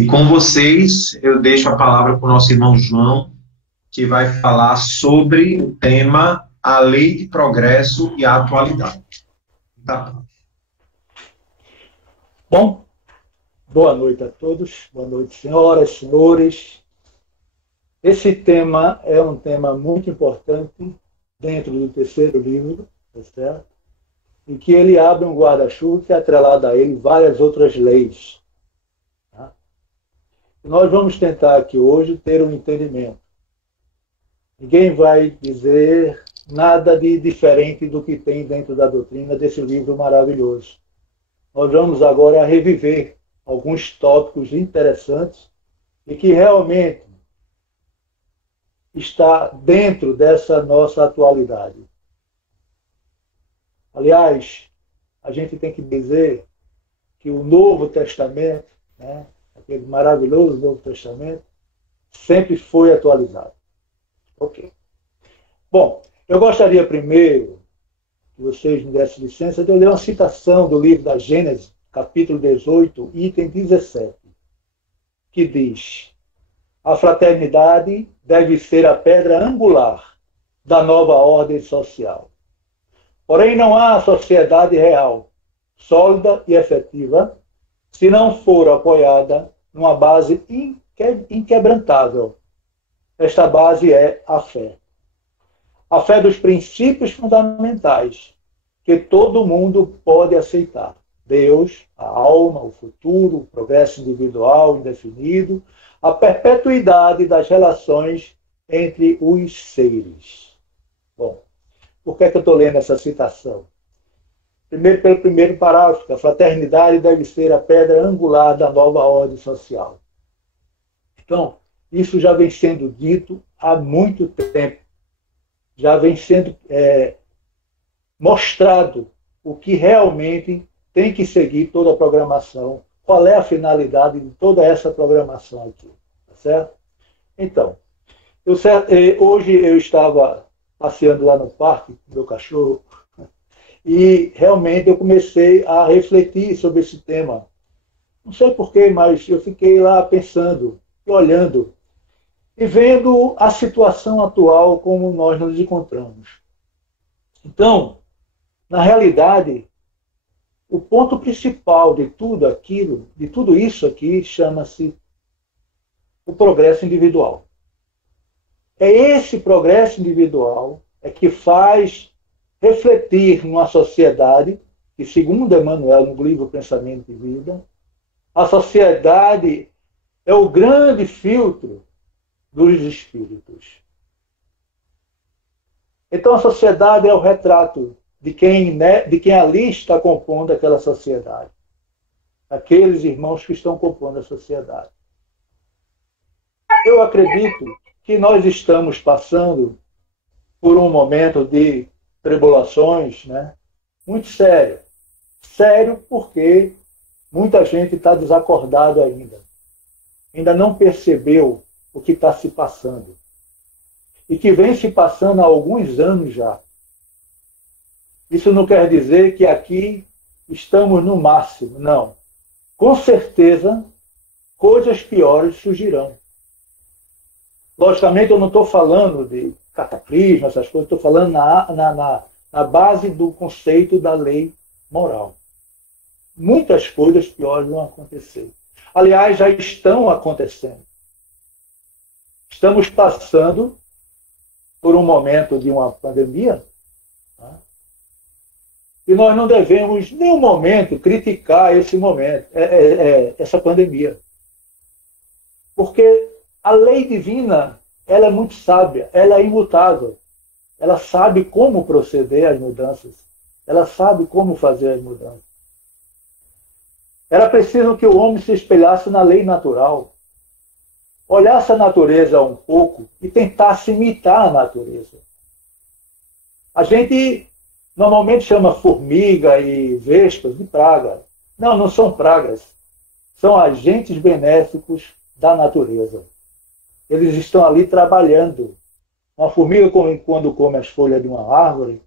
E com vocês, eu deixo a palavra para o nosso irmão João, que vai falar sobre o tema a lei de progresso e a atualidade. Tá. Bom, boa noite a todos, boa noite, senhoras, senhores. Esse tema é um tema muito importante dentro do terceiro livro, tá certo? Em que ele abre um guarda-chuva que é atrelado a ele várias outras leis. Tá? Nós vamos tentar aqui hoje ter um entendimento. Ninguém vai dizer nada de diferente do que tem dentro da doutrina desse livro maravilhoso. Nós vamos agora reviver alguns tópicos interessantes e que realmente está dentro dessa nossa atualidade. Aliás, a gente tem que dizer que o Novo Testamento, né, aquele maravilhoso Novo Testamento, sempre foi atualizado. Ok. Bom, eu gostaria primeiro que vocês me dessem licença de eu ler uma citação do livro da Gênesis, capítulo 18, item 17, que diz: a fraternidade deve ser a pedra angular da nova ordem social. Porém, não há sociedade real, sólida e efetiva, se não for apoiada numa base inquebrantável. Esta base é a fé. A fé dos princípios fundamentais que todo mundo pode aceitar. Deus, a alma, o futuro, o progresso individual indefinido, a perpetuidade das relações entre os seres. Bom, por que eu estou lendo essa citação? Primeiro, pelo primeiro parágrafo, que a fraternidade deve ser a pedra angular da nova ordem social. Então, isso já vem sendo dito há muito tempo. Já vem sendo mostrado o que realmente tem que seguir toda a programação, qual é a finalidade de toda essa programação aqui, tá certo? Então, hoje eu estava passeando lá no parque com meu cachorro e realmente eu comecei a refletir sobre esse tema. Não sei porquê, mas eu fiquei lá pensando e olhando e vendo a situação atual como nós nos encontramos. Então, na realidade, o ponto principal de tudo aquilo, de tudo isso aqui, chama-se o progresso individual. É esse progresso individual que faz refletir numa sociedade que, segundo Emmanuel, no livro Pensamento e Vida, a sociedade é o grande filtro dos espíritos. Então a sociedade é o retrato de quem ali está compondo aquela sociedade. Aqueles irmãos que estão compondo a sociedade. Eu acredito que nós estamos passando por um momento de tribulações, né, muito sério. Sério porque muita gente está desacordada ainda. Ainda não percebeu o que está se passando. E que vem se passando há alguns anos já. Isso não quer dizer que aqui estamos no máximo, não. Com certeza, coisas piores surgirão. Logicamente, eu não estou falando de cataclismo, essas coisas, estou falando na base do conceito da lei moral. Muitas coisas piores vão acontecer. Aliás, já estão acontecendo. Estamos passando por um momento de uma pandemia, tá? E nós não devemos, em nenhum momento, criticar esse momento, essa pandemia. Porque a lei divina, ela é muito sábia, ela é imutável. Ela sabe como proceder às mudanças. Ela sabe como fazer as mudanças. Era preciso que o homem se espelhasse na lei natural. Olhasse a natureza um pouco e tentasse imitar a natureza. A gente normalmente chama formiga e vespas de praga. Não, não são pragas. São agentes benéficos da natureza. Eles estão ali trabalhando. Uma formiga, quando come as folhas de uma árvore,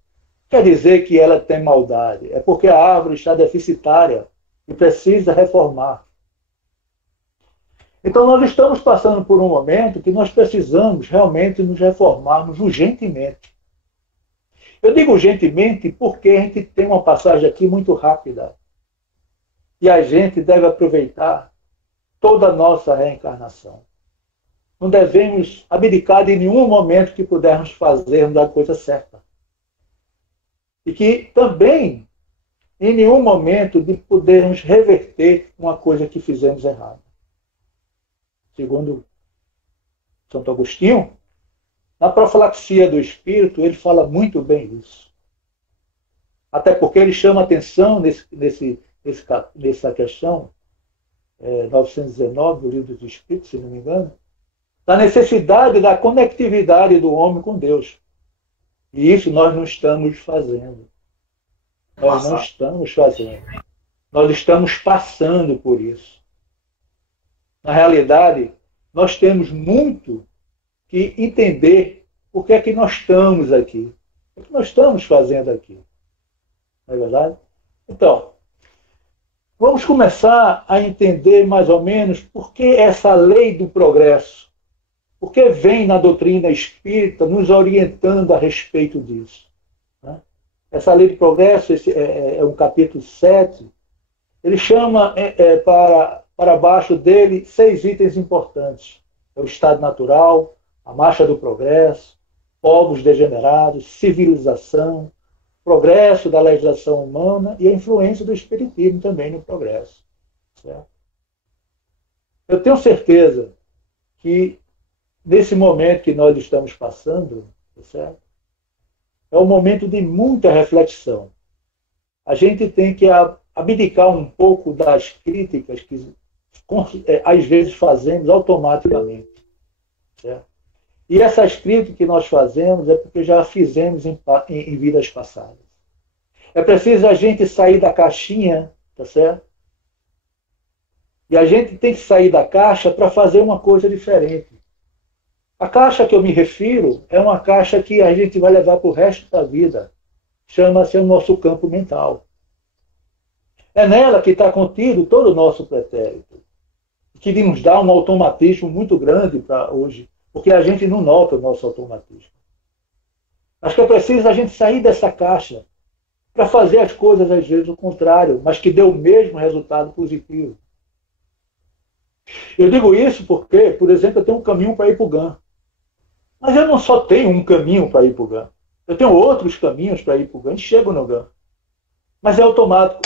quer dizer que ela tem maldade. É porque a árvore está deficitária e precisa reformar. Então, nós estamos passando por um momento que nós precisamos realmente nos reformarmos urgentemente. Eu digo urgentemente porque a gente tem uma passagem aqui muito rápida. E a gente deve aproveitar toda a nossa reencarnação. Não devemos abdicar de nenhum momento que pudermos fazermos a coisa certa. E que também, em nenhum momento, de podermos reverter uma coisa que fizemos errada. Segundo Santo Agostinho, na profilaxia do espírito, ele fala muito bem isso. Até porque ele chama atenção nessa questão, 919 do Livro dos Espíritos, se não me engano, da necessidade da conectividade do homem com Deus. E isso nós não estamos fazendo. Nós não estamos fazendo. Nós estamos passando por isso. Na realidade, nós temos muito que entender por que é que nós estamos aqui. O que nós estamos fazendo aqui. Não é verdade? Então, vamos começar a entender mais ou menos por que essa lei do progresso, por que vem na doutrina espírita nos orientando a respeito disso. Né? Essa lei do progresso, esse é o capítulo 7, ele chama para baixo dele 6 itens importantes. É o estado natural, a marcha do progresso, povos degenerados, civilização, progresso da legislação humana e a influência do espiritismo também no progresso. Certo? Eu tenho certeza que nesse momento que nós estamos passando, certo? É um momento de muita reflexão. A gente tem que abdicar um pouco das críticas que às vezes fazemos automaticamente. Certo? E essas críticas que nós fazemos é porque já fizemos em vidas passadas. É preciso a gente sair da caixinha, tá certo? E a gente tem que sair da caixa para fazer uma coisa diferente. A caixa que eu me refiro é uma caixa que a gente vai levar para o resto da vida. Chama-se o nosso campo mental. É nela que está contido todo o nosso pretérito, que nos dá um automatismo muito grande para hoje, porque a gente não nota o nosso automatismo. Acho que é preciso a gente sair dessa caixa para fazer as coisas, às vezes, o contrário, mas que dê o mesmo resultado positivo. Eu digo isso porque, por exemplo, eu tenho um caminho para ir para o GAN. Mas eu não só tenho um caminho para ir para o GAN. Eu tenho outros caminhos para ir para o GAN e chego no GAN. Mas é automático.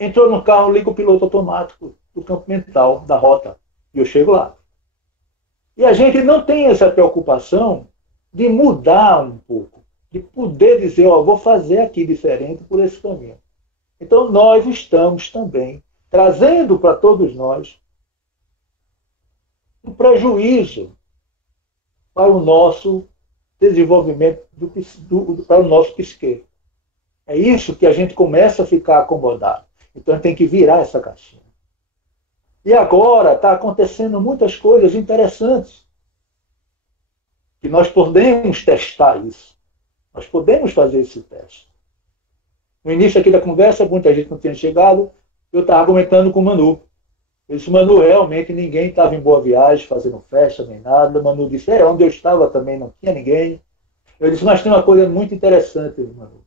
Entrou no carro, liga o piloto automático do campo mental, da rota, e eu chego lá. E a gente não tem essa preocupação de mudar um pouco, de poder dizer, vou fazer aqui diferente por esse caminho. Então nós estamos também trazendo para todos nós um prejuízo para o nosso desenvolvimento, para o nosso psique. É isso que a gente começa a ficar acomodado. Então a gente tem que virar essa caixinha. E agora está acontecendo muitas coisas interessantes. Que nós podemos testar isso. Nós podemos fazer esse teste. No início aqui da conversa, muita gente não tinha chegado, eu estava argumentando com o Manu. Eu disse, Manu, realmente ninguém estava em Boa Viagem, fazendo festa, nem nada. O Manu disse, onde eu estava também não tinha ninguém. Eu disse, mas tem uma coisa muito interessante, Manu.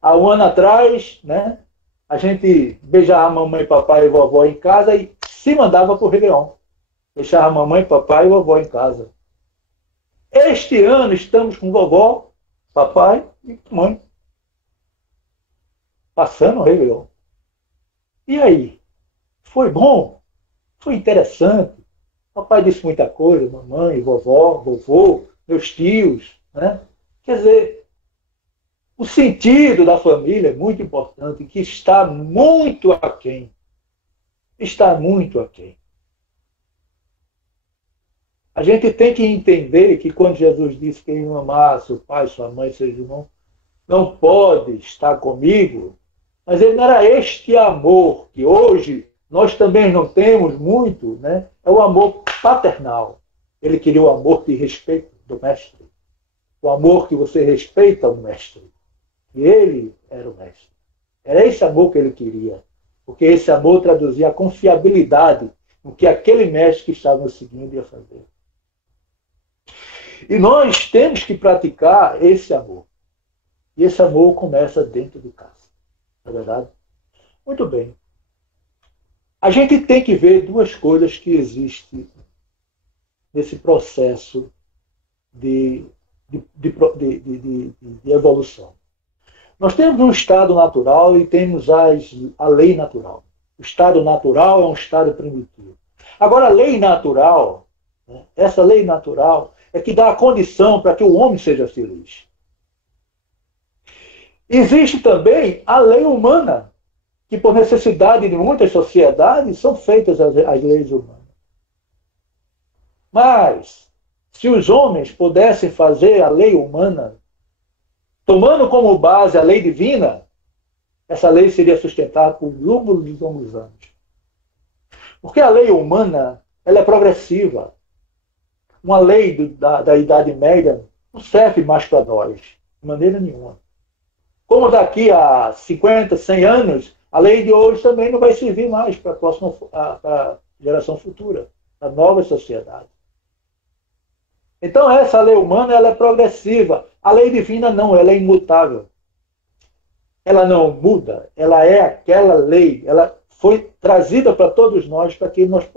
Há um ano atrás, né, a gente beijava a mamãe, papai e vovó em casa e se mandava para o Réveillon. Deixava a mamãe, papai e vovó em casa. Este ano estamos com vovó, papai e mãe. Passando o Réveillon. E aí? Foi bom? Foi interessante? Papai disse muita coisa, mamãe, vovó, vovô, meus tios. Né? Quer dizer, o sentido da família é muito importante, que está muito aquém. Está muito aquém. A gente tem que entender que quando Jesus disse que quem amar seu pai, sua mãe, seus irmãos, não pode estar comigo, mas ele não era este amor que hoje nós também não temos muito, né? É o amor paternal. Ele queria o amor de respeito do mestre. O amor que você respeita o mestre. E ele era o mestre. Era esse amor que ele queria. Porque esse amor traduzia a confiabilidade o que aquele mestre que estava nos seguindo ia fazer. E nós temos que praticar esse amor. E esse amor começa dentro de casa. Não é verdade? Muito bem. A gente tem que ver duas coisas que existem nesse processo de evolução. Nós temos um estado natural e temos a lei natural. O estado natural é um estado primitivo. Agora, a lei natural, né, essa lei natural é que dá a condição para que o homem seja feliz. Existe também a lei humana, que por necessidade de muitas sociedades são feitas as leis humanas. Mas, se os homens pudessem fazer a lei humana, tomando como base a lei divina, essa lei seria sustentada por longos anos. Porque a lei humana, ela é progressiva. Uma lei da Idade Média não serve mais para nós, de maneira nenhuma. Como daqui a 50, 100 anos, a lei de hoje também não vai servir mais para a geração futura, a nova sociedade. Então, essa lei humana ela é progressiva. A lei divina não, ela é imutável. Ela não muda, ela é aquela lei, ela foi trazida para todos nós para que nós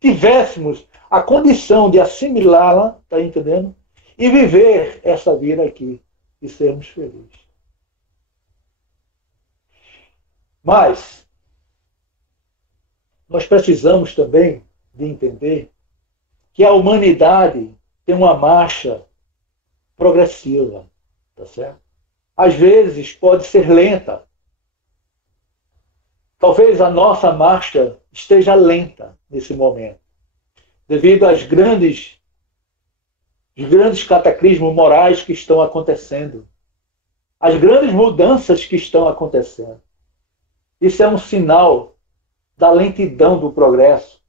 tivéssemos a condição de assimilá-la, está entendendo? E viver essa vida aqui e sermos felizes. Mas nós precisamos também de entender que a humanidade tem uma marcha progressiva, tá certo? Às vezes pode ser lenta. Talvez a nossa marcha esteja lenta nesse momento, devido aos grandes cataclismos morais que estão acontecendo, as grandes mudanças que estão acontecendo. Isso é um sinal da lentidão do progresso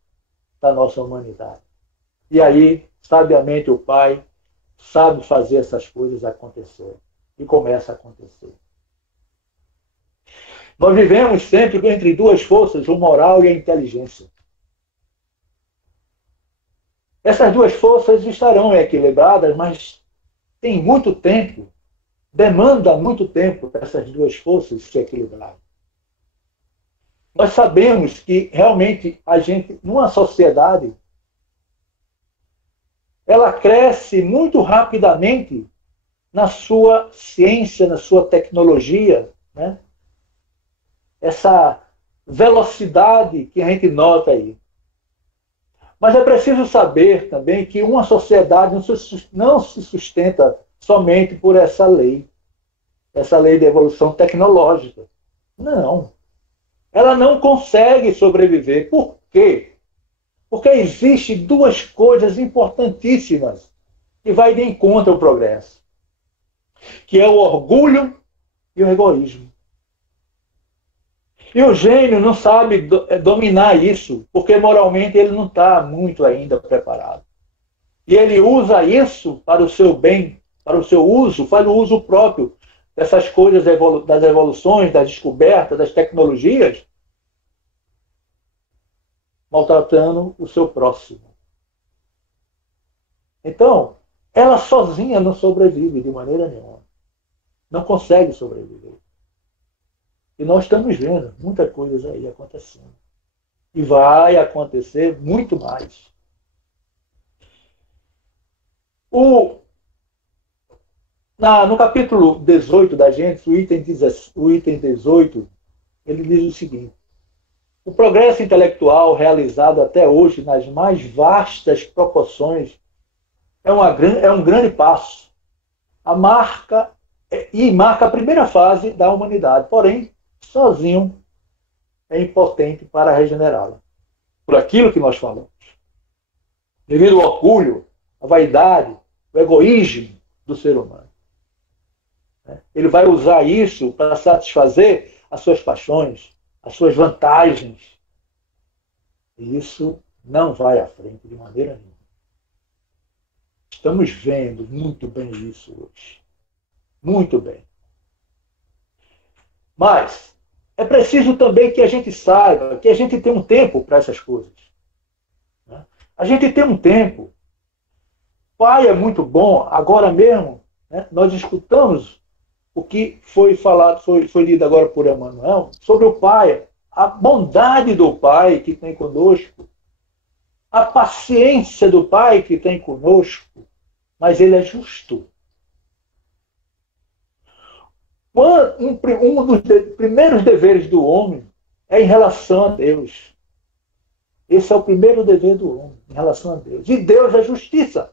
da nossa humanidade. E aí, sabiamente, o Pai sabe fazer essas coisas acontecer. E começa a acontecer. Nós vivemos sempre entre duas forças, o moral e a inteligência. Essas duas forças estarão equilibradas, mas tem muito tempo, demanda muito tempo para essas duas forças se equilibrarem. Nós sabemos que realmente a gente, numa sociedade, ela cresce muito rapidamente na sua ciência, na sua tecnologia, né? Essa velocidade que a gente nota aí. Mas é preciso saber também que uma sociedade não se sustenta somente por essa lei de evolução tecnológica. Não. Ela não consegue sobreviver. Por quê? Porque existem duas coisas importantíssimas que vai de encontro ao progresso, que é o orgulho e o egoísmo. E o gênio não sabe dominar isso, porque moralmente ele não está muito ainda preparado. E ele usa isso para o seu bem, para o seu uso, faz o uso próprio dessas coisas das evoluções, das descobertas, das tecnologias, maltratando o seu próximo. Então, ela sozinha não sobrevive de maneira nenhuma. Não consegue sobreviver. E nós estamos vendo muitas coisas aí acontecendo. E vai acontecer muito mais. No capítulo 18 da Gênesis, o item 18, ele diz o seguinte: o progresso intelectual realizado até hoje nas mais vastas proporções é um grande passo. Marca a primeira fase da humanidade, porém, sozinho é impotente para regenerá-la. Por aquilo que nós falamos. Devido ao orgulho, à vaidade, ao egoísmo do ser humano. Ele vai usar isso para satisfazer as suas paixões, as suas vantagens. E isso não vai à frente de maneira nenhuma. Estamos vendo muito bem isso hoje. Muito bem. Mas é preciso também que a gente saiba que a gente tem um tempo para essas coisas. A gente tem um tempo. Pai é muito bom, agora mesmo, né, nós escutamos o que foi falado, foi lido agora por Emmanuel, sobre o Pai, a bondade do Pai que tem conosco, a paciência do Pai que tem conosco, mas Ele é justo. Um dos primeiros deveres do homem é em relação a Deus. Esse é o primeiro dever do homem, em relação a Deus. E Deus é justiça.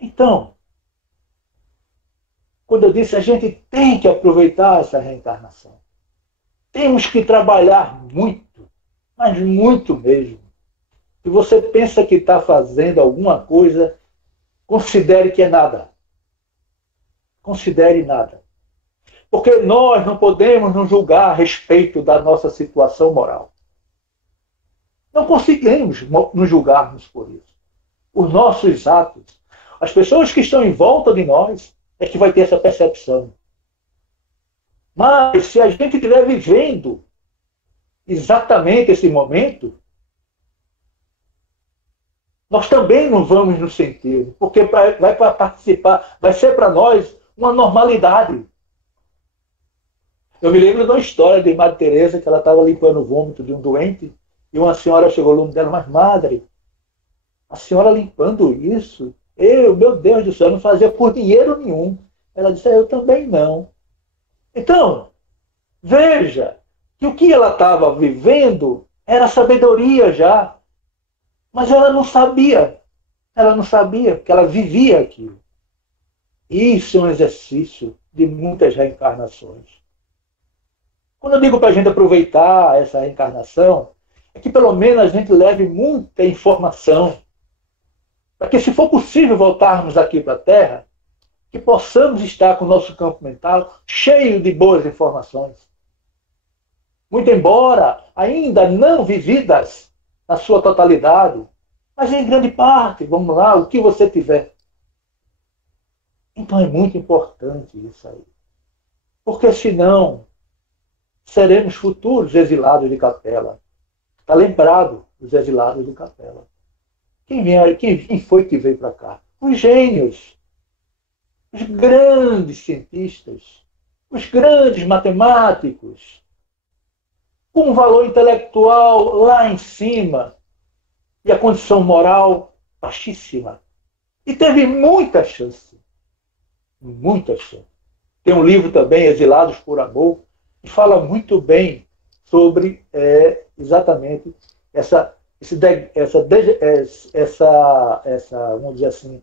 Então, quando eu disse, a gente tem que aproveitar essa reencarnação. Temos que trabalhar muito, mas muito mesmo. Se você pensa que está fazendo alguma coisa, considere que é nada. Considere nada. Porque nós não podemos nos julgar a respeito da nossa situação moral. Não conseguimos nos julgarmos por isso. Os nossos atos, as pessoas que estão em volta de nós, é que vai ter essa percepção. Mas se a gente estiver vivendo exatamente esse momento, nós também não vamos nos sentir, porque vai participar, vai ser para nós uma normalidade. Eu me lembro de uma história de Madre Teresa, que ela estava limpando o vômito de um doente, e uma senhora chegou no nome dela, mas Madre, a senhora limpando isso? Meu Deus do céu, eu não fazia por dinheiro nenhum. Ela disse, eu também não. Então, veja que o que ela estava vivendo era sabedoria já. Mas ela não sabia. Ela não sabia, porque ela vivia aquilo. Isso é um exercício de muitas reencarnações. Quando eu digo para a gente aproveitar essa reencarnação, é que pelo menos a gente leve muita informação. Para que, se for possível voltarmos aqui para a Terra, que possamos estar com o nosso campo mental cheio de boas informações. Muito embora ainda não vividas na sua totalidade, mas em grande parte, vamos lá, o que você tiver. Então é muito importante isso aí. Porque senão seremos futuros exilados de Capela. Está lembrado dos exilados de Capela. Quem foi que veio para cá? Os gênios, os grandes cientistas, os grandes matemáticos, com um valor intelectual lá em cima e a condição moral baixíssima. E teve muita chance. Muita chance. Tem um livro também, Exilados por Amor, que fala muito bem sobre exatamente vamos dizer assim,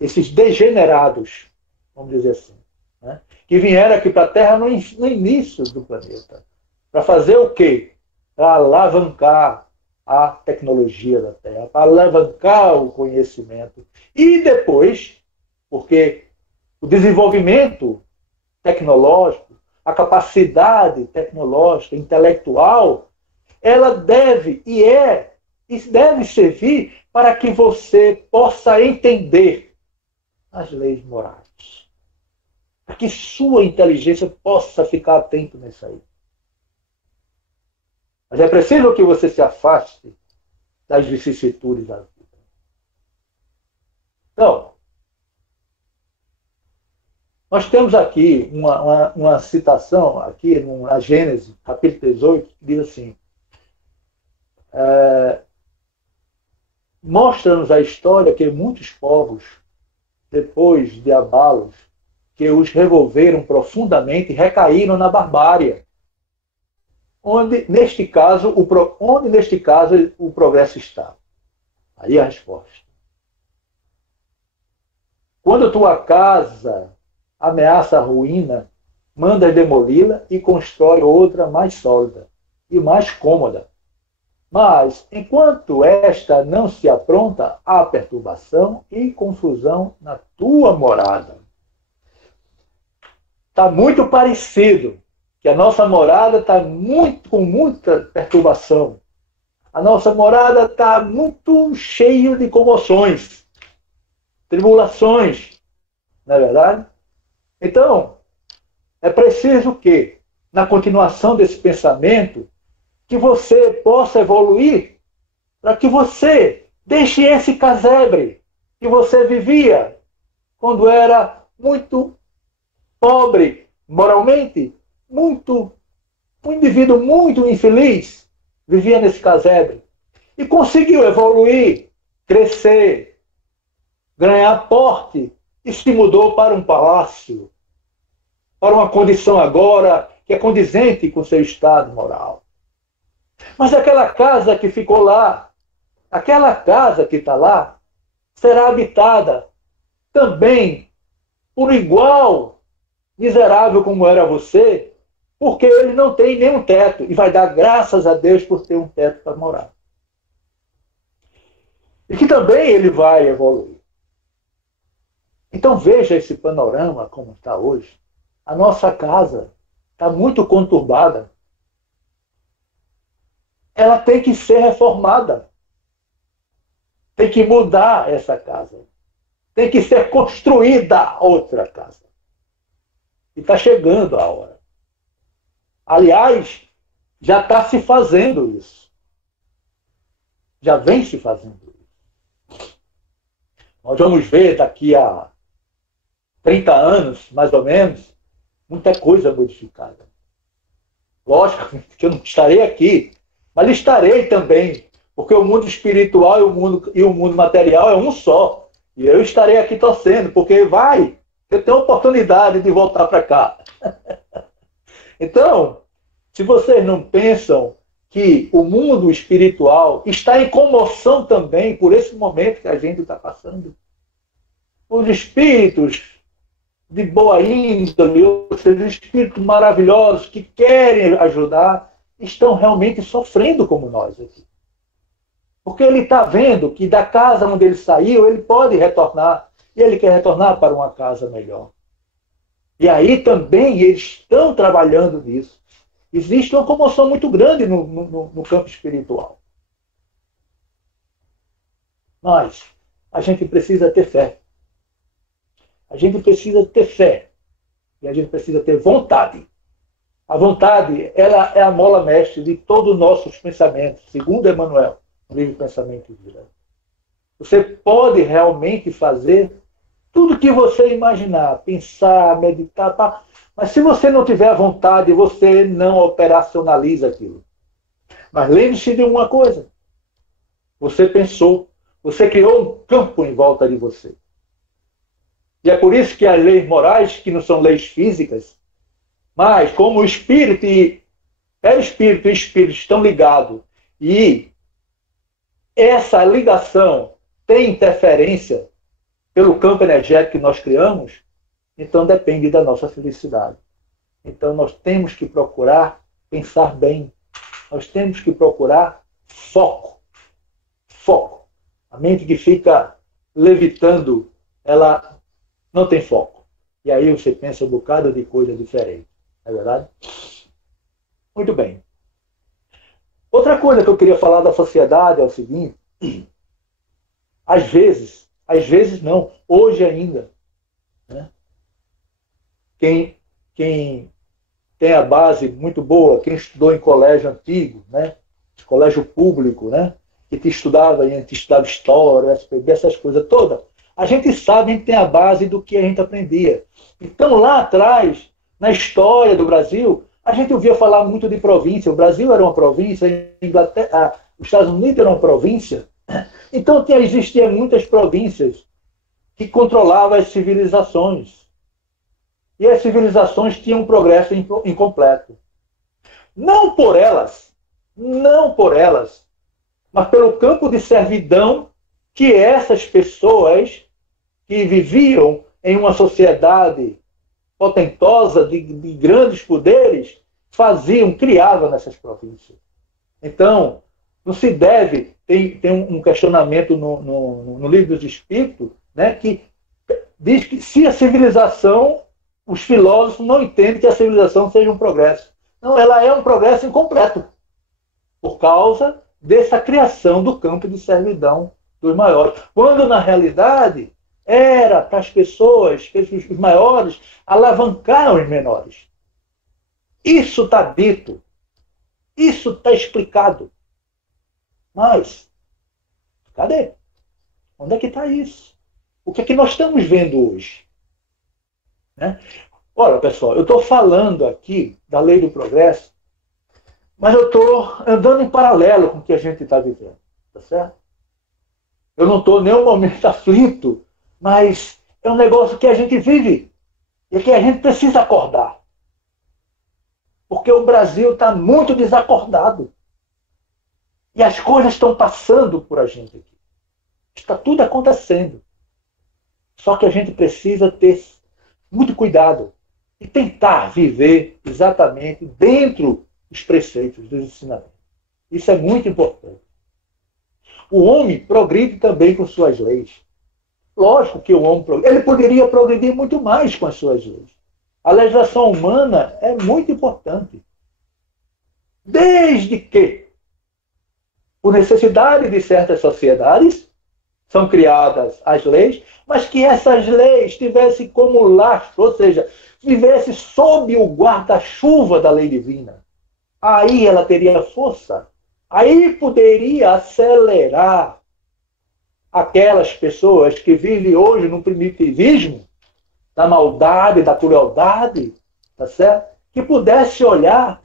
esses degenerados, vamos dizer assim, né? Que vieram aqui para a Terra no início do planeta. Para fazer o quê? Para alavancar a tecnologia da Terra, para alavancar o conhecimento. E depois, porque o desenvolvimento tecnológico, a capacidade tecnológica, intelectual, ela deve deve servir para que você possa entender as leis morais. Para que sua inteligência possa ficar atento nisso aí. Mas é preciso que você se afaste das vicissitudes da vida. Então, nós temos aqui uma citação, aqui na Gênesis, capítulo 18, que diz assim, mostra-nos a história que muitos povos, depois de abalos, que os revolveram profundamente, recaíram na barbárie. Onde neste caso o progresso está? Aí a resposta. Quando tua casa ameaça a ruína, manda demoli-la e constrói outra mais sólida e mais cômoda. Mas, enquanto esta não se apronta, há perturbação e confusão na tua morada. Está muito parecido, que a nossa morada está com muita perturbação. A nossa morada está muito cheia de comoções, tribulações, não é verdade? Então, é preciso que na continuação desse pensamento, que você possa evoluir para que você deixe esse casebre que você vivia quando era muito pobre moralmente, um indivíduo muito infeliz, vivia nesse casebre e conseguiu evoluir, crescer, ganhar porte e se mudou para um palácio, para uma condição agora que é condizente com seu estado moral. Mas aquela casa que ficou lá, aquela casa que está lá, será habitada também por igual miserável como era você, porque ele não tem nenhum teto e vai dar graças a Deus por ter um teto para morar. E que também ele vai evoluir. Então veja esse panorama como está hoje. A nossa casa está muito conturbada. Ela tem que ser reformada. Tem que mudar essa casa. Tem que ser construída outra casa. E está chegando a hora. Aliás, já está se fazendo isso. Já vem se fazendo isso. Nós vamos ver daqui a 30 anos, mais ou menos, muita coisa modificada. Lógico que eu não estarei aqui, mas estarei também, porque o mundo espiritual e o mundo material é um só. E eu estarei aqui torcendo, porque eu tenho a oportunidade de voltar para cá. Então, se vocês não pensam que o mundo espiritual está em comoção também por esse momento que a gente está passando, os espíritos de boa índole, ou seja, espíritos maravilhosos que querem ajudar, estão realmente sofrendo como nós aqui. Porque ele está vendo que da casa onde ele saiu, ele pode retornar, e ele quer retornar para uma casa melhor. E aí também eles estão trabalhando nisso. Existe uma comoção muito grande no campo espiritual. Mas a gente precisa ter fé. A gente precisa ter fé. E a gente precisa ter vontade. A vontade, ela é a mola mestre de todos os nossos pensamentos, segundo Emmanuel, no livro Pensamento e Vida. Você pode realmente fazer tudo que você imaginar, pensar, meditar, mas se você não tiver a vontade, você não operacionaliza aquilo. Mas lembre-se de uma coisa. Você pensou, você criou um campo em volta de você. E é por isso que as leis morais, que não são leis físicas, mas como o espírito e perispírito e espírito estão ligados, e essa ligação tem interferência pelo campo energético que nós criamos, então depende da nossa felicidade. Então nós temos que procurar pensar bem. Nós temos que procurar foco. Foco. A mente que fica levitando, ela não tem foco. E aí você pensa um bocado de coisa diferente. Não é verdade? Muito bem. Outra coisa que eu queria falar da sociedade é o seguinte. Às vezes não, hoje ainda, né? Quem tem a base muito boa, quem estudou em colégio antigo, né? Colégio público, né? Que te estudava história, SPB, essas coisas todas, a gente sabe, a gente tem a base do que a gente aprendia. Então, lá atrás, na história do Brasil, a gente ouvia falar muito de província. O Brasil era uma província, os Estados Unidos era uma província. Então, existiam muitas províncias que controlavam as civilizações. E as civilizações tinham um progresso incompleto. Não por elas, mas pelo campo de servidão que essas pessoas que viviam em uma sociedade potentosa de grandes poderes criavam nessas províncias. Então, não se deve, tem um questionamento no livro dos Espíritos, né, que diz que se a civilização, os filósofos não entendem que a civilização seja um progresso. Não, ela é um progresso incompleto, por causa dessa criação do campo de servidão dos maiores. Quando, na realidade, era para as pessoas, os maiores, alavancar os menores. Isso está dito. Isso está explicado. Mas, cadê? Onde é que está isso? O que é que nós estamos vendo hoje? Né? Olha, pessoal, eu estou falando aqui da lei do progresso, mas eu estou andando em paralelo com o que a gente está vivendo. Tá certo? Eu não estou em nenhum momento aflito, mas é um negócio que a gente vive e que a gente precisa acordar. Porque o Brasil está muito desacordado. E as coisas estão passando por a gente aqui. Está tudo acontecendo. Só que a gente precisa ter muito cuidado e tentar viver exatamente dentro dos preceitos, dos ensinamentos. Isso é muito importante. O homem progride também com suas leis. Lógico que o homem ele poderia progredir muito mais com as suas leis. A legislação humana é muito importante. Desde que, por necessidade de certas sociedades, são criadas as leis, mas que essas leis tivessem como lastro, ou seja, vivesse sob o guarda-chuva da lei divina. Aí ela teria força. Aí poderia acelerar aquelas pessoas que vivem hoje no primitivismo, da maldade, da crueldade, tá certo? Que pudesse olhar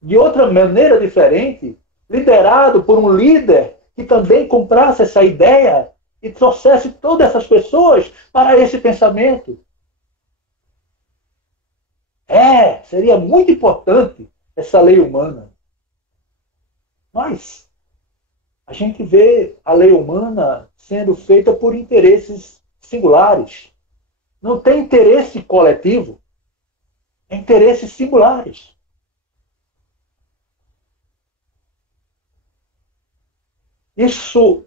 de outra maneira diferente, liderado por um líder que também comprasse essa ideia e trouxesse todas essas pessoas para esse pensamento. Seria muito importante essa lei humana. Mas a gente vê a lei humana sendo feita por interesses singulares. Não tem interesse coletivo, é interesses singulares. Isso,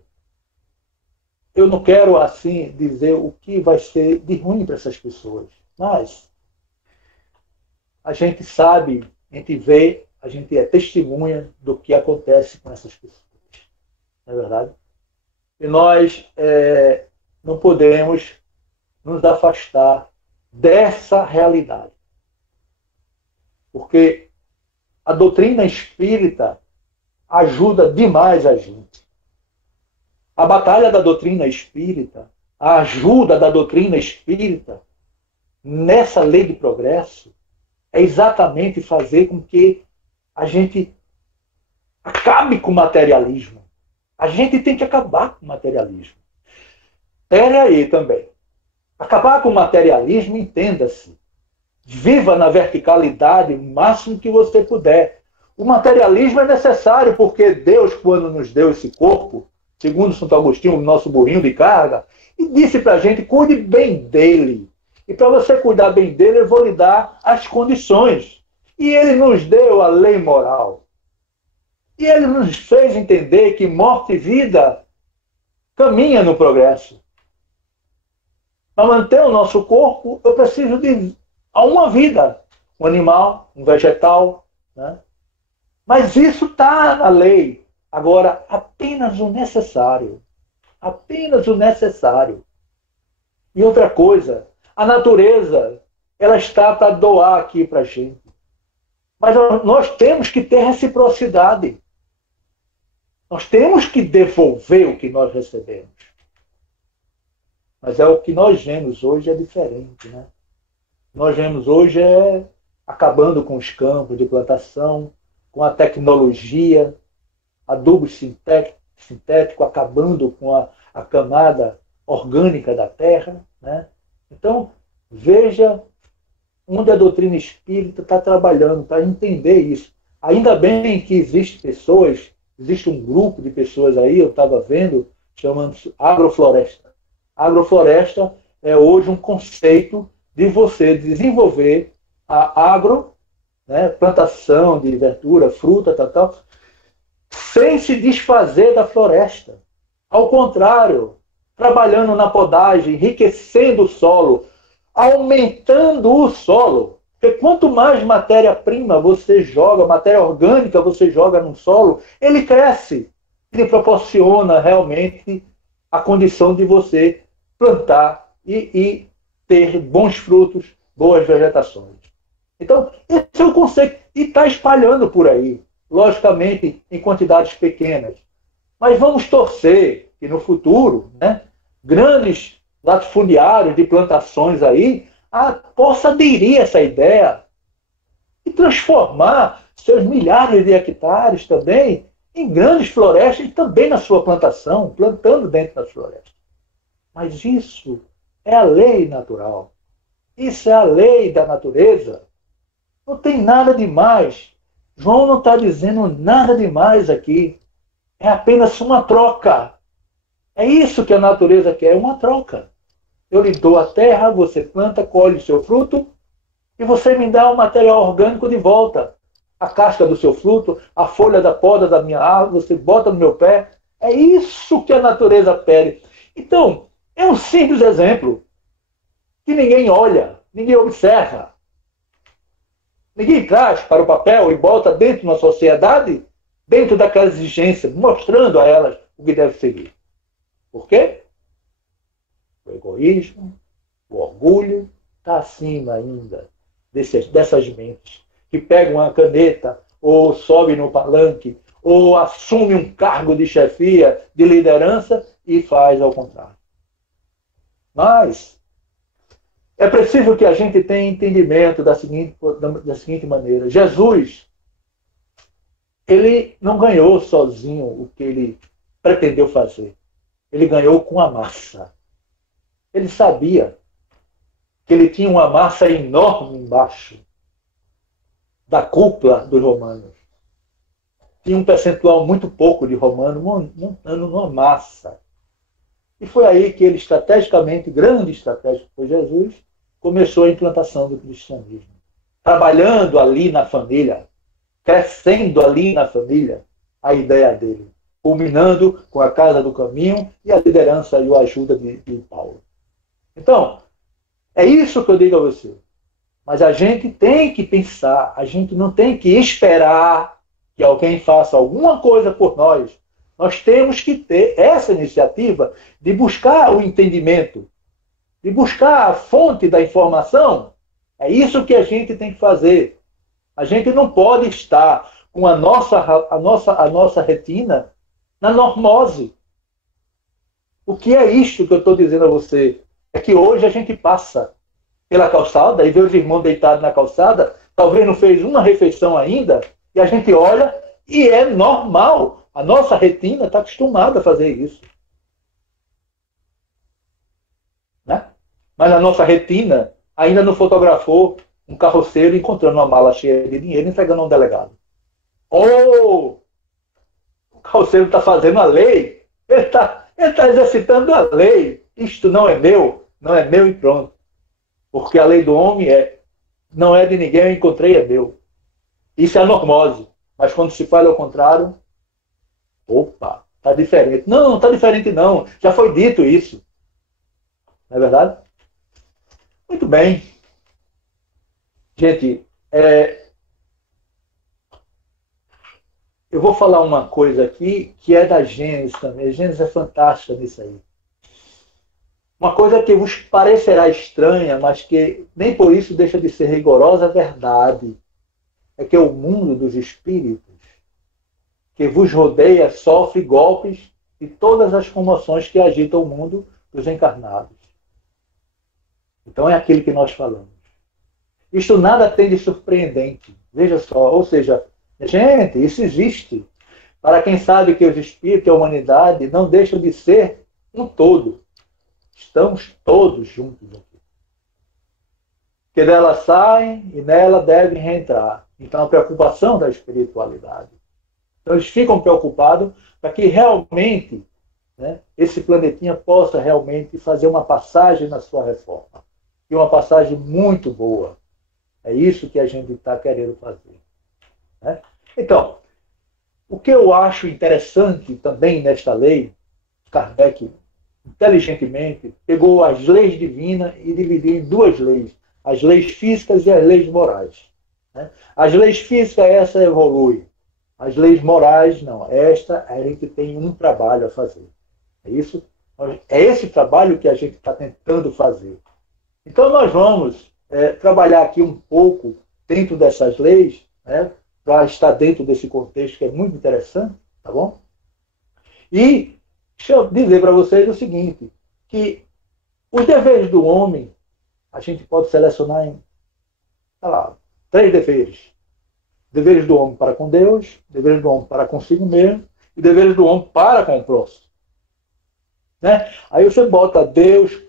eu não quero assim dizer o que vai ser de ruim para essas pessoas, mas a gente sabe, a gente vê, a gente é testemunha do que acontece com essas pessoas. Não é verdade? E nós não podemos nos afastar dessa realidade. Porque a doutrina espírita ajuda demais a gente. A batalha da doutrina espírita, a ajuda da doutrina espírita nessa lei de progresso é exatamente fazer com que a gente acabe com o materialismo. A gente tem que acabar com o materialismo. Pera aí também. Acabar com o materialismo, entenda-se. Viva na verticalidade o máximo que você puder. O materialismo é necessário porque Deus, quando nos deu esse corpo, segundo Santo Agostinho, o nosso burrinho de carga, e disse para a gente, cuide bem dele. E para você cuidar bem dele, eu vou lhe dar as condições. E ele nos deu a lei moral. E ele nos fez entender que morte e vida caminham no progresso. Para manter o nosso corpo, eu preciso de uma vida. Um animal, um vegetal. Né? Mas isso está na lei. Agora, apenas o necessário. Apenas o necessário. E outra coisa, a natureza, ela está para doar aqui para a gente. Mas nós temos que ter reciprocidade. Nós temos que devolver o que nós recebemos. Mas o que nós vemos hoje é diferente. Né? Nós vemos hoje acabando com os campos de plantação, com a tecnologia, adubo sintético, acabando com a camada orgânica da terra. Né? Então, veja onde a doutrina espírita está trabalhando para entender isso. Ainda bem que existe um grupo de pessoas aí, eu estava vendo, chamando-se agrofloresta. Agrofloresta é hoje um conceito de você desenvolver a plantação de verdura, fruta, tal, sem se desfazer da floresta. Ao contrário, trabalhando na podagem, enriquecendo o solo, aumentando o solo. Porque quanto mais matéria-prima você joga, matéria orgânica você joga no solo, ele cresce. Ele proporciona realmente a condição de você plantar e ter bons frutos, boas vegetações. Então, esse é o conceito. E está espalhando por aí, logicamente em quantidades pequenas. Mas vamos torcer que no futuro, né, grandes latifundiários de plantações aí possa aderir a essa ideia e transformar seus milhares de hectares também em grandes florestas e também na sua plantação, plantando dentro das florestas. Mas isso é a lei natural. Isso é a lei da natureza. Não tem nada demais. João não está dizendo nada demais aqui. É apenas uma troca. É isso que a natureza quer, uma troca. Eu lhe dou a terra, você planta, colhe o seu fruto, e você me dá o material orgânico de volta. A casca do seu fruto, a folha da poda da minha árvore, você bota no meu pé. É isso que a natureza pede. Então, é um simples exemplo que ninguém olha, ninguém observa. Ninguém traz para o papel e bota dentro de uma sociedade, dentro daquela exigência, mostrando a elas o que deve seguir. Por quê? O egoísmo, o orgulho, está acima ainda dessas mentes que pegam uma caneta ou sobe no palanque ou assume um cargo de chefia, de liderança e faz ao contrário. Mas é preciso que a gente tenha entendimento da seguinte maneira. Jesus, ele não ganhou sozinho o que ele pretendeu fazer. Ele ganhou com a massa. Ele sabia que ele tinha uma massa enorme embaixo da cúpula dos romanos. Tinha um percentual muito pouco de romano montando numa massa. E foi aí que ele estrategicamente, grande estratégia foi Jesus, começou a implantação do cristianismo. Trabalhando ali na família, crescendo ali na família, a ideia dele. Culminando com a Casa do Caminho e a liderança e a ajuda de Paulo. Então, é isso que eu digo a você. Mas a gente tem que pensar, a gente não tem que esperar que alguém faça alguma coisa por nós. Nós temos que ter essa iniciativa de buscar o entendimento, de buscar a fonte da informação. É isso que a gente tem que fazer. A gente não pode estar com a nossa retina na normose. O que é isto que eu estou dizendo a você? É que hoje a gente passa pela calçada e vê os irmãos deitados na calçada, talvez não fez uma refeição ainda, e a gente olha e é normal. A nossa retina está acostumada a fazer isso. Né? Mas a nossa retina ainda não fotografou um carroceiro encontrando uma mala cheia de dinheiro e entregando a um delegado. Ou o carroceiro está fazendo a lei, ele está exercitando a lei. Isto não é meu e pronto. Porque a lei do homem não é de ninguém, eu encontrei, é meu. Isso é a normose. Mas quando se fala ao contrário, opa, está diferente. Não, não está diferente não. Já foi dito isso. Não é verdade? Muito bem. Gente, eu vou falar uma coisa aqui que é da Gênesis também. A Gênesis é fantástica nisso aí. Uma coisa que vos parecerá estranha, mas que nem por isso deixa de ser rigorosa verdade, é que o mundo dos espíritos que vos rodeia sofre golpes de todas as comoções que agitam o mundo dos encarnados. Então é aquilo que nós falamos. Isto nada tem de surpreendente. Veja só, ou seja, gente, isso existe. Para quem sabe que os espíritos e a humanidade não deixam de ser um todo. Estamos todos juntos aqui. Que dela saem e nela devem reentrar. Então, a preocupação da espiritualidade. Então, eles ficam preocupados para que realmente, né, esse planetinha possa realmente fazer uma passagem na sua reforma. E uma passagem muito boa. É isso que a gente está querendo fazer. Né? Então, o que eu acho interessante também nesta lei, Kardec inteligentemente pegou as leis divinas e dividiu em duas leis, as leis físicas e as leis morais. Né? As leis físicas, essa evolui. As leis morais, não. Esta a gente tem um trabalho a fazer. É isso? É esse trabalho que a gente está tentando fazer. Então nós vamos trabalhar aqui um pouco dentro dessas leis, né, para estar dentro desse contexto que é muito interessante, tá bom? E deixa eu dizer para vocês o seguinte, que os deveres do homem, a gente pode selecionar em, sei lá, 3 deveres. Deveres do homem para com Deus, deveres do homem para consigo mesmo e deveres do homem para com o próximo. Né? Aí você bota Deus,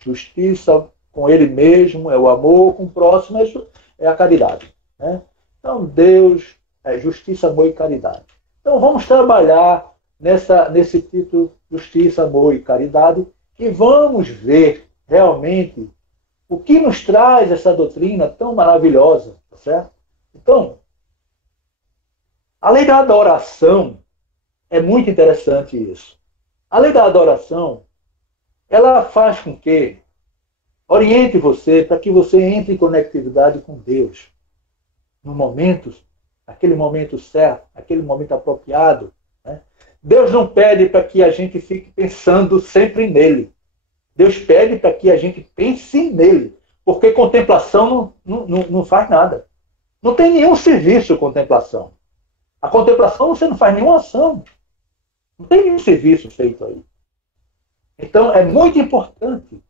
justiça com ele mesmo, é o amor com o próximo, isso é a caridade. Né? Então, Deus é justiça, amor e caridade. Então, vamos trabalhar nesse título, justiça, amor e caridade, e vamos ver realmente o que nos traz essa doutrina tão maravilhosa, tá certo? Então, a lei da adoração é muito interessante isso. A lei da adoração, ela faz com que oriente você para que você entre em conectividade com Deus. No momento, aquele momento certo, aquele momento apropriado. Né? Deus não pede para que a gente fique pensando sempre nele. Deus pede para que a gente pense nele. Porque contemplação não faz nada. Não tem nenhum serviço contemplação. A contemplação você não faz nenhuma ação. Não tem nenhum serviço feito aí. Então é muito importante,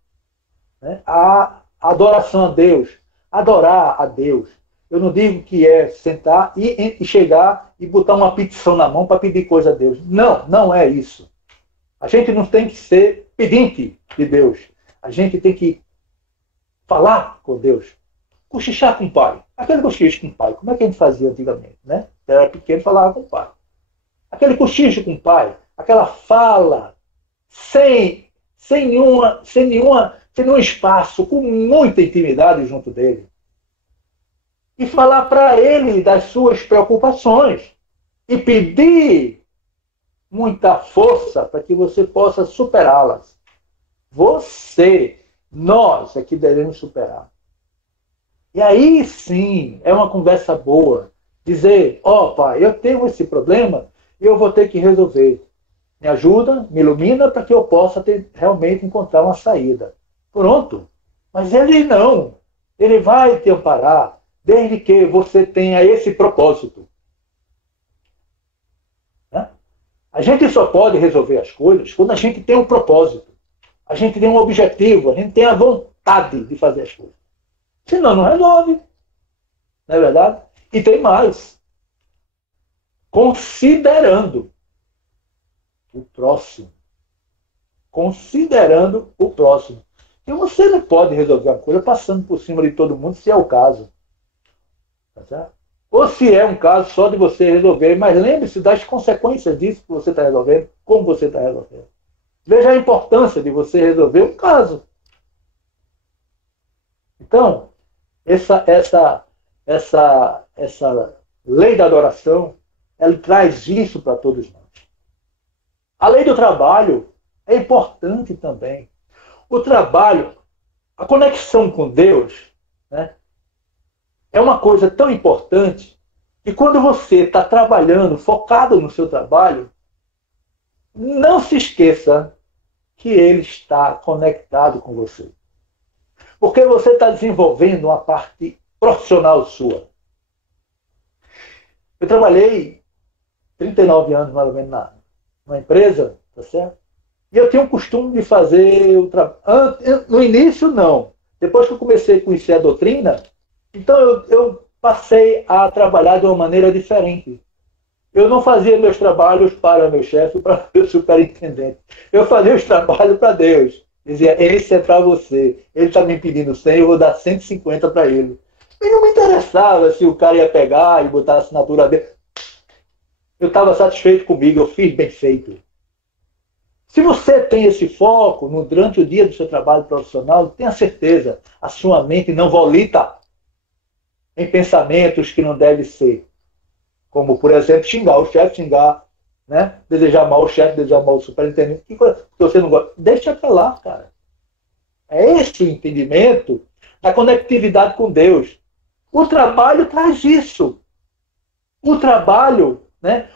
né, a adoração a Deus. Adorar a Deus. Eu não digo que é sentar e chegar e botar uma petição na mão para pedir coisa a Deus. Não, não é isso. A gente não tem que ser pedinte de Deus. A gente tem que falar com Deus. Cochichar com o pai. Aquele cochicho com o pai. Como é que a gente fazia antigamente? Né? Eu era pequeno e falava com o pai. Aquele cochicho com o pai. Aquela fala sem nenhum espaço, com muita intimidade junto dele. E falar para ele das suas preocupações. E pedir muita força para que você possa superá-las. Nós é que devemos superar. E aí sim, é uma conversa boa. Dizer, pai, eu tenho esse problema e eu vou ter que resolver. Me ajuda, me ilumina para que eu possa realmente encontrar uma saída. Pronto. Mas ele não. Ele vai te amparar desde que você tenha esse propósito. Né? A gente só pode resolver as coisas quando a gente tem um propósito. A gente tem um objetivo, a gente tem a vontade de fazer as coisas. Senão não resolve. Não é verdade? E tem mais. Considerando o próximo. Considerando o próximo. E você não pode resolver uma coisa passando por cima de todo mundo, se é o caso. Tá certo? Ou se é um caso só de você resolver, mas lembre-se das consequências disso que você está resolvendo, como você está resolvendo. Veja a importância de você resolver um caso. Então, essa lei da adoração, ela traz isso para todos nós. A lei do trabalho é importante também. O trabalho, a conexão com Deus, né, é uma coisa tão importante que quando você está trabalhando, focado no seu trabalho, não se esqueça que ele está conectado com você. Porque você está desenvolvendo uma parte profissional sua. Eu trabalhei 39 anos, mais ou menos, numa empresa, tá certo? E eu tinha o costume de fazer o trabalho. No início, não. Depois que eu comecei a conhecer a doutrina, então eu passei a trabalhar de uma maneira diferente. Eu não fazia meus trabalhos para meu chefe, para meu superintendente. Eu fazia os trabalhos para Deus. Dizia, esse é para você. Ele está me pedindo 100, eu vou dar 150 para ele. E não me interessava se o cara ia pegar e botar a assinatura dele. Eu estava satisfeito comigo, eu fiz bem feito. Se você tem esse foco durante o dia do seu trabalho profissional, tenha certeza, a sua mente não volita em pensamentos que não devem ser. Como, por exemplo, xingar o chefe, né? Desejar mal o chefe, desejar mal o superintendente. Que coisa que você não gosta. Deixa pra lá, cara. É esse o entendimento da conectividade com Deus. O trabalho traz isso. O trabalho, né?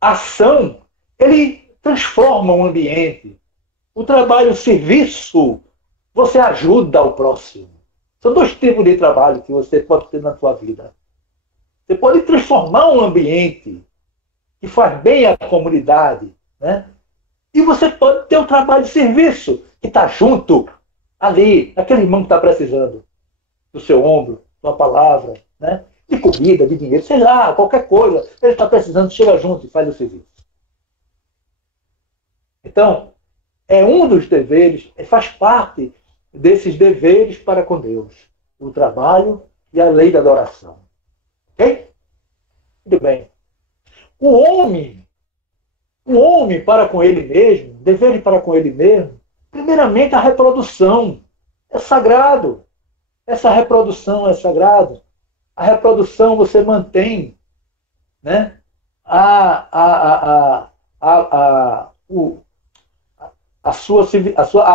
A ação, ele transforma o ambiente. O trabalho, o serviço, você ajuda o próximo. São dois tipos de trabalho que você pode ter na sua vida. Você pode transformar um ambiente que faz bem à comunidade, né? E você pode ter um trabalho de serviço, que está junto, ali, aquele irmão que está precisando do seu ombro, de uma palavra, né? De comida, de dinheiro, sei lá, qualquer coisa. Ele está precisando, chega junto e faz o serviço. Então, é um dos deveres, faz parte desses deveres para com Deus. O trabalho e a lei da adoração. Ok? Muito bem. O homem para com ele mesmo, dever para com ele mesmo, primeiramente a reprodução. É sagrado. Essa reprodução é sagrada. A reprodução você mantém, né? A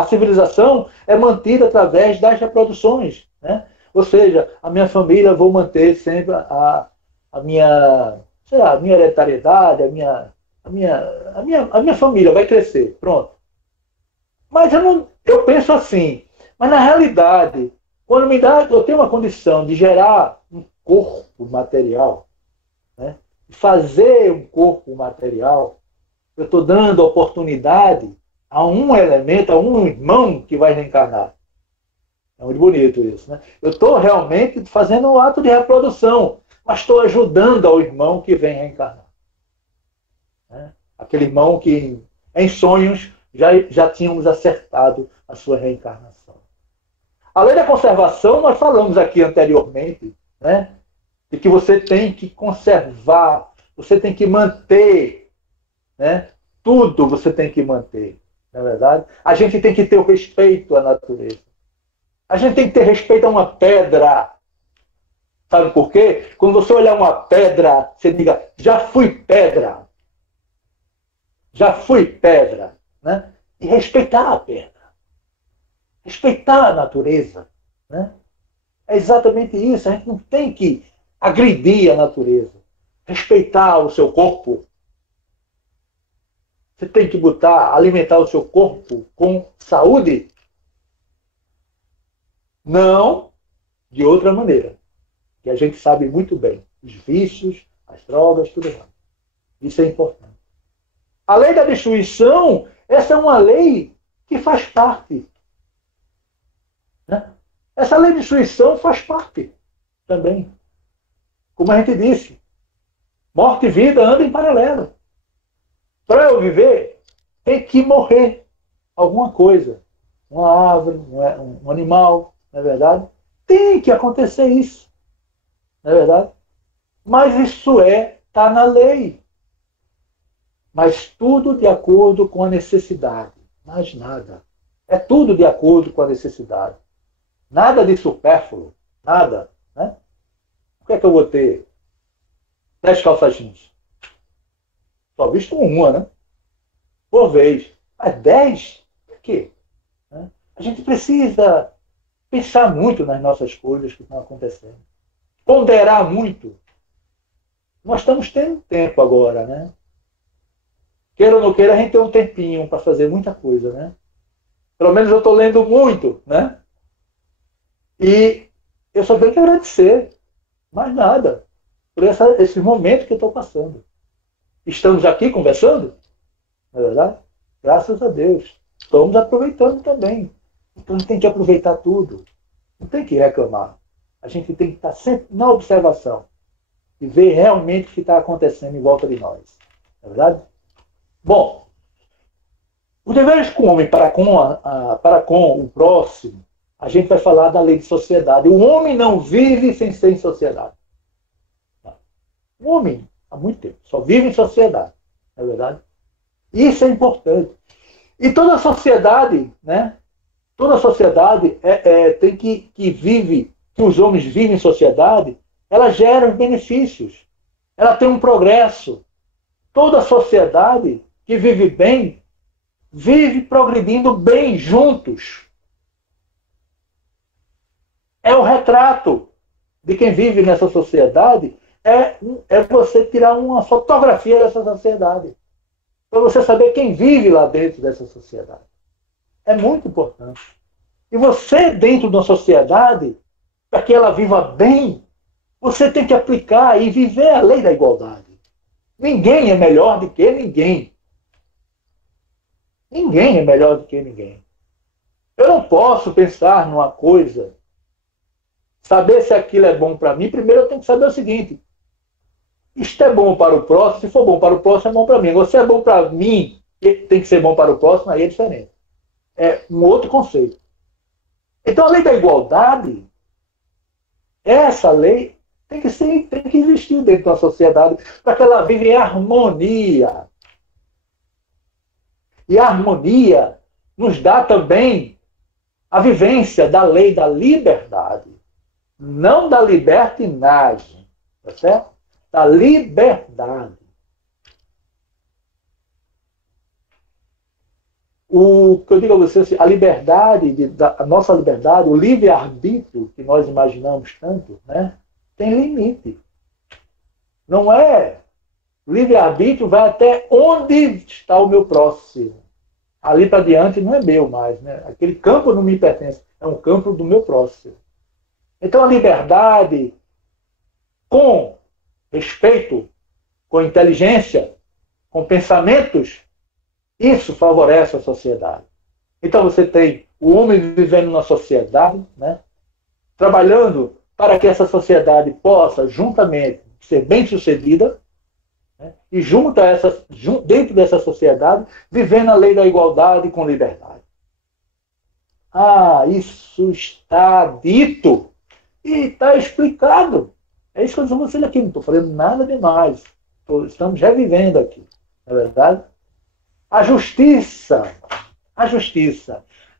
civilização é mantida através das reproduções, né? Ou seja, a minha família, vou manter sempre a minha, sei lá, a minha hereditariedade, a minha família vai crescer, pronto. Mas eu penso assim, mas na realidade, quando eu tenho uma condição de gerar um corpo material, né? Fazer um corpo material, eu estou dando oportunidade a um elemento, a um irmão que vai reencarnar. É muito bonito isso, né? Eu estou realmente fazendo um ato de reprodução, mas estou ajudando ao irmão que vem reencarnar. Né? Aquele irmão que, em sonhos, já tínhamos acertado a sua reencarnação. A lei da conservação, nós falamos aqui anteriormente, né? De que você tem que conservar, você tem que manter, né? Tudo você tem que manter. Não é verdade? A gente tem que ter o respeito à natureza. A gente tem que ter respeito a uma pedra. Sabe por quê? Quando você olhar uma pedra, você diga, já fui pedra. Já fui pedra. Né? E respeitar a pedra. Respeitar a natureza. Né? É exatamente isso. A gente não tem que agredir a natureza. Respeitar o seu corpo. Você tem que alimentar o seu corpo com saúde? Não de outra maneira. Que a gente sabe muito bem. Os vícios, as drogas, tudo mais. Isso é importante. A lei da destruição, essa é uma lei que faz parte. Né? Essa lei de destruição faz parte também. Como a gente disse, morte e vida andam em paralelo. Para eu viver, tem que morrer alguma coisa. Uma árvore, um animal, não é verdade? Tem que acontecer isso. Não é verdade? Mas isso está na lei. Mas tudo de acordo com a necessidade. Mais nada. É tudo de acordo com a necessidade. Nada de supérfluo. Nada. Né? O que é que eu vou ter? 10 calças jeans. Só visto uma, né? Por vez. Mas 10? Por quê? Né? A gente precisa pensar muito nas nossas coisas que estão acontecendo. Ponderar muito. Nós estamos tendo tempo agora, né? Queira ou não queira, a gente tem um tempinho para fazer muita coisa, né? Pelo menos eu estou lendo muito, né? E eu só tenho que agradecer. Mais nada. Por esse momento que eu estou passando. Estamos aqui conversando? Não é verdade? Graças a Deus. Estamos aproveitando também. Então a gente tem que aproveitar tudo. Não tem que reclamar. A gente tem que estar sempre na observação e ver realmente o que está acontecendo em volta de nós. Não é verdade? Bom, os deveres com o homem para com o próximo, a gente vai falar da lei de sociedade. O homem não vive sem ser em sociedade. O homem, há muito tempo, só vive em sociedade. Não é verdade? Isso é importante. E toda a sociedade, né? Toda a sociedade tem que os homens vivem em sociedade, ela gera benefícios. Ela tem um progresso. Toda a sociedade que vive bem, vive progredindo bem juntos. É o retrato de quem vive nessa sociedade, é você tirar uma fotografia dessa sociedade. Para você saber quem vive lá dentro dessa sociedade. É muito importante. E você, dentro de uma sociedade, para que ela viva bem, você tem que aplicar e viver a lei da igualdade. Ninguém é melhor do que ninguém. Ninguém é melhor do que ninguém. Eu não posso pensar numa coisa, saber se aquilo é bom para mim. Primeiro eu tenho que saber o seguinte: isto é bom para o próximo, se for bom para o próximo, é bom para mim. Agora, se é bom para mim, tem que ser bom para o próximo, aí é diferente. É um outro conceito. Então, a lei da igualdade, essa lei tem que existir dentro da sociedade para que ela viva em harmonia. E a harmonia nos dá também a vivência da lei da liberdade, não da libertinagem, tá certo? Da liberdade. O que eu digo a vocês, a liberdade, a nossa liberdade, o livre-arbítrio que nós imaginamos tanto, né, tem limite. Não é? O livre-arbítrio vai até onde está o meu próximo. Ali para diante não é meu mais, né? Aquele campo não me pertence, é um campo do meu próximo. Então a liberdade, com respeito, com inteligência, com pensamentos, isso favorece a sociedade. Então você tem o homem vivendo na sociedade, né, trabalhando para que essa sociedade possa, juntamente, ser bem-sucedida, né, e dentro dessa sociedade, vivendo a lei da igualdade com liberdade. Ah, isso está dito e está explicado. É isso que eu estou dizendo aqui, não estou falando nada demais. Estamos revivendo aqui, não é verdade? A justiça. A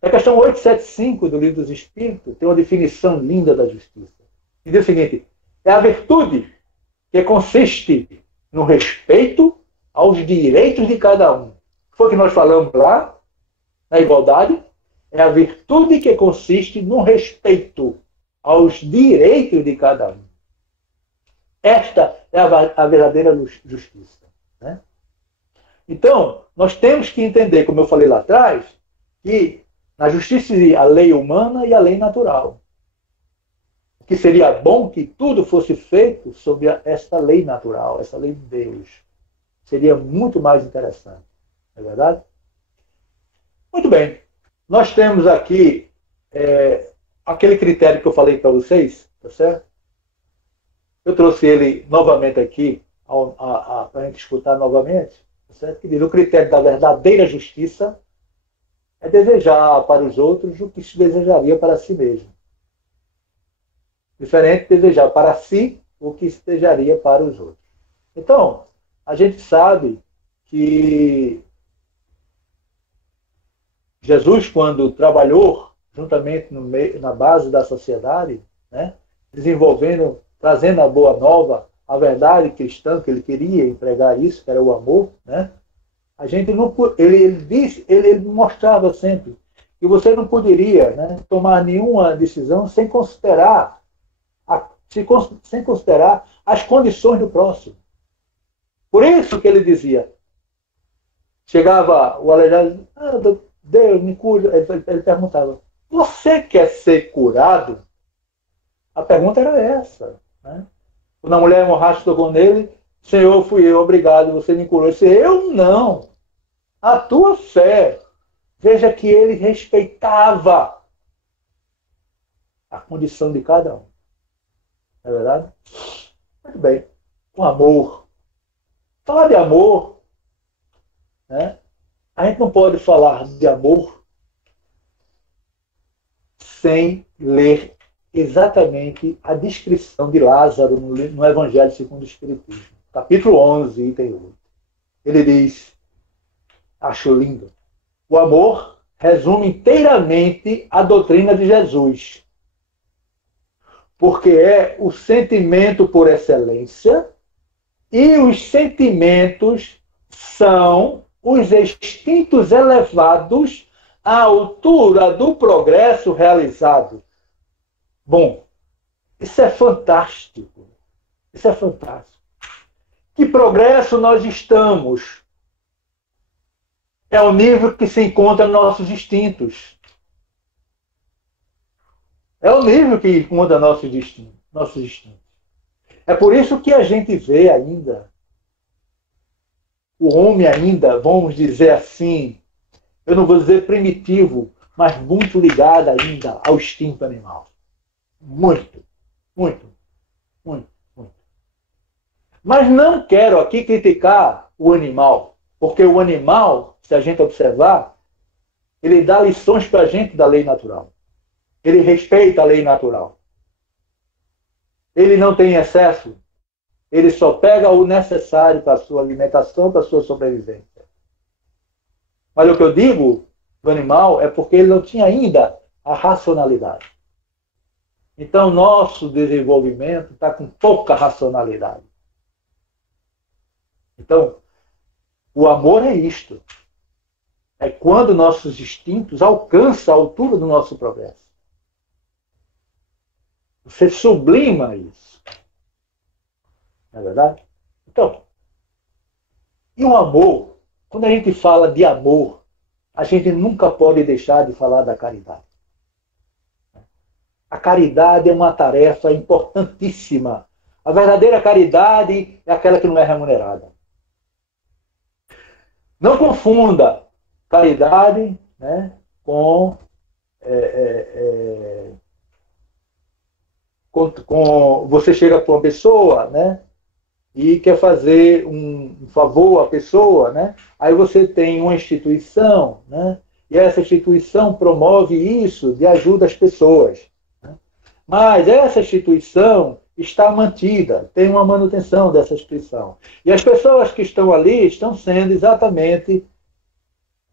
questão 875 do Livro dos Espíritos tem uma definição linda da justiça. E diz o seguinte: é a virtude que consiste no respeito aos direitos de cada um. Foi o que nós falamos lá, na igualdade. É a virtude que consiste no respeito aos direitos de cada um. Esta é a verdadeira justiça. Né? Então, nós temos que entender, como eu falei lá atrás, que na justiça existe a lei humana e a lei natural. Que seria bom que tudo fosse feito sob esta lei natural, essa lei de Deus. Seria muito mais interessante. Não é verdade? Muito bem. Nós temos aqui aquele critério que eu falei para vocês, tá certo? Eu trouxe ele novamente aqui, para a gente escutar novamente. Tá certo? Que diz: o critério da verdadeira justiça é desejar para os outros o que se desejaria para si mesmo. Diferente de desejar para si o que se desejaria para os outros. Então, a gente sabe que Jesus, quando trabalhou juntamente na base da sociedade, né, desenvolvendo, trazendo a boa nova, a verdade cristã que ele queria empregar isso, que era o amor, né? A gente não, ele mostrava sempre que você não poderia, né, tomar nenhuma decisão sem considerar as condições do próximo. Por isso que ele dizia, chegava o aleijado, Deus me cura, ele perguntava: você quer ser curado? A pergunta era essa, né? Quando a mulher hemorrágica tocou nele: Senhor, fui eu, obrigado, você me curou. Eu disse: eu não. A tua fé. Veja que ele respeitava a condição de cada um. Não é verdade? Muito bem. O amor. Falar de amor, né? A gente não pode falar de amor sem ler exatamente a descrição de Lázaro no Evangelho segundo o Espiritismo. Capítulo 11, item 8. Ele diz, acho lindo: o amor resume inteiramente a doutrina de Jesus, porque é o sentimento por excelência, e os sentimentos são os instintos elevados à altura do progresso realizado. Bom, isso é fantástico. Isso é fantástico. Que progresso nós estamos? É o nível que se encontra nossos instintos. É o nível que muda nossos instintos. É por isso que a gente vê ainda o homem ainda, vamos dizer assim, eu não vou dizer primitivo, mas muito ligado ainda ao instinto animal. Muito, muito, muito, muito. Mas não quero aqui criticar o animal, porque o animal, se a gente observar, ele dá lições para a gente da lei natural. Ele respeita a lei natural. Ele não tem excesso. Ele só pega o necessário para a sua alimentação, para a sua sobrevivência. Mas o que eu digo do animal é porque ele não tinha ainda a racionalidade. Então, nosso desenvolvimento está com pouca racionalidade. Então, o amor é isto. É quando nossos instintos alcançam a altura do nosso progresso. Você sublima isso. Não é verdade? Então, e o amor? Quando a gente fala de amor, a gente nunca pode deixar de falar da caridade. A caridade é uma tarefa importantíssima. A verdadeira caridade é aquela que não é remunerada. Não confunda caridade, né, com você chega para uma pessoa, né, e quer fazer um favor à pessoa, né? Aí você tem uma instituição, né? E essa instituição promove isso de ajuda às pessoas. Né? Mas essa instituição está mantida, tem uma manutenção dessa instituição. E as pessoas que estão ali estão sendo exatamente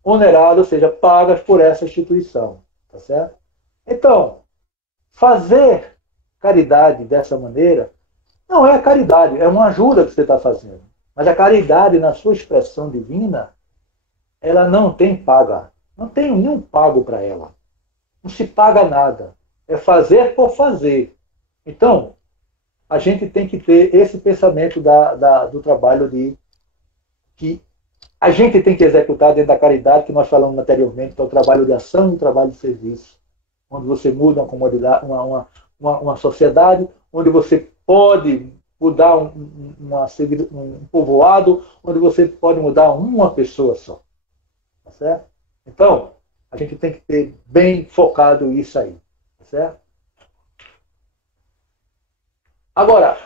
oneradas, ou seja, pagas por essa instituição. Tá certo? Então, fazer caridade dessa maneira não é caridade, é uma ajuda que você está fazendo. Mas a caridade, na sua expressão divina, ela não tem paga. Não tem nenhum pago para ela. Não se paga nada. É fazer por fazer. Então, a gente tem que ter esse pensamento do trabalho que a gente tem que executar dentro da caridade, que nós falamos anteriormente, que é o trabalho de ação e o trabalho de serviço. Onde você muda uma comunidade, uma sociedade, onde você pode mudar um povoado, onde você pode mudar uma pessoa só. Tá certo? Então, a gente tem que ter bem focado isso aí. Tá certo? Agora,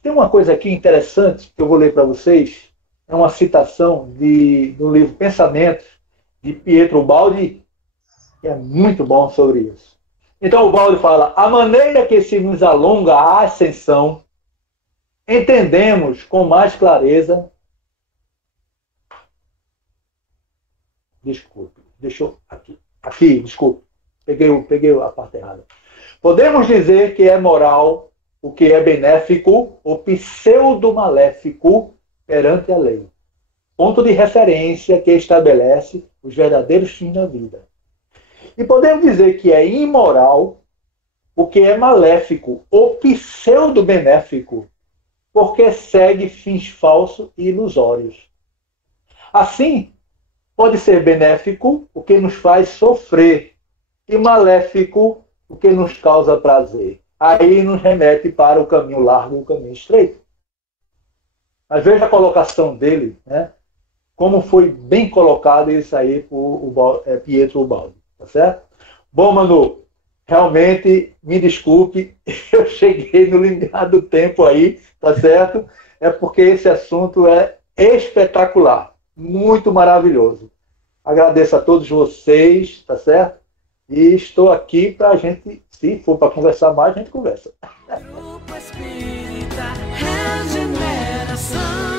tem uma coisa aqui interessante que eu vou ler para vocês. É uma citação do livro Pensamentos, de Pietro Baldi, que é muito bom sobre isso. Então o Baldi fala: a maneira que se nos alonga a ascensão, entendemos com mais clareza. Desculpe, deixou aqui, desculpe, peguei a parte errada. Podemos dizer que é moral o que é benéfico ou pseudo-maléfico perante a lei. Ponto de referência que estabelece os verdadeiros fins da vida. E podemos dizer que é imoral o que é maléfico ou pseudo-benéfico, porque segue fins falsos e ilusórios. Assim, pode ser benéfico o que nos faz sofrer e maléfico o que nos causa prazer. Aí nos remete para o caminho largo e o caminho estreito. Mas veja a colocação dele, né? Como foi bem colocado isso aí por Pietro Baldi. Tá certo? Bom, Manu, realmente, me desculpe, eu cheguei no limiar do tempo aí, tá certo? É porque esse assunto é espetacular, muito maravilhoso. Agradeço a todos vocês, tá certo? E estou aqui para a gente, se for para conversar mais, a gente conversa. Grupo Espírita Regeneração.